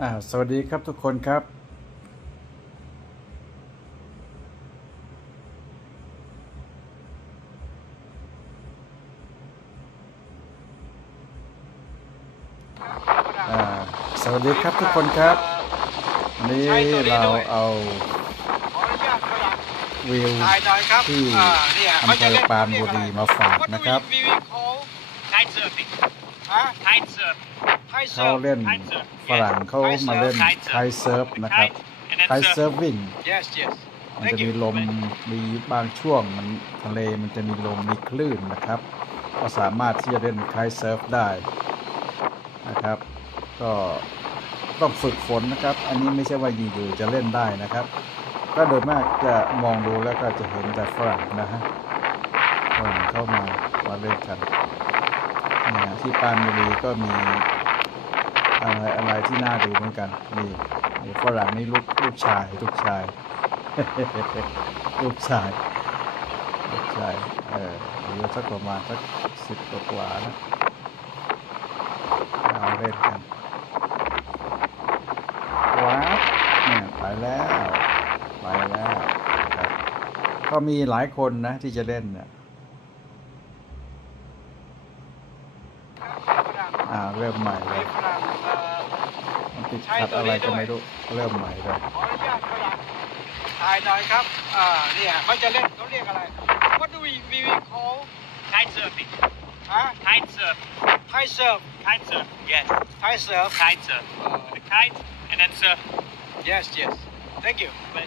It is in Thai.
อ่าสวัสดีครับทุกคนครับอ่าสวัสดีครับทุกคนครับวันนี้เราเอาขออนุญาตฝรั่งวิวถ่ายหน่อยครับที่อ่าเนี่ยอำเภอปรานบุรีมาฝากนะครับวิวเขา Kite surfing. ฮะ Kite surf. ไทย เขาเซิร์ฟเล่น Kite surf. ฝรั่งเขามาเล่นไทยเซิร์ฟ The นะครับ kite and then ไทย surf. เซิร์ฟวิ่ง yes yes มัน thank จะมี you ลมมีบางช่วงมันทะเลมันจะมีลมมีคลื่นนะครับ ก็สามารถที่จะเล่นคลายเซิร์ฟได้นะครับ ก็ต้องฝึกฝนนะครับ อันนี้ไม่ใช่ว่าอยู่ๆจะเล่นได้นะครับ ก็โดยมากจะมองดูแล้วก็จะเห็นแต่ฝรั่งนะฮะฝรั่งเข้ามามาเล่นกันเนี่ยที่ปรานบุรีก็มีอะไรอะไร ที่น่าดูเหมือนกันนี่นี่ฝรั่งนี่ลูกลูกชายลูกชาย ลูกชายลูกชายเอออายุสักประมาณสักสิบกว่านะเอาเล่นกันว้าเนี่ยไปแล้วไปแล้วครับก็มีหลายคนนะที่จะเล่นเนี่ยอ่าเริ่มใหม่เลย ติดขัดอะไรก็ไม่รู้เริ่มใหม่เลยขออนุญาตฝรั่งถ่ายหน่อยครับ อ่า เนี่ยเขาจะเล่นเขาเรียกอะไร What do we we we call Kite surfing. ฮะ Kite surf. ไทยเซิร์ฟ Kite surf. Yes. ไทยเซิร์ฟ Kite surf. The kite and then surf. yes yes thank you But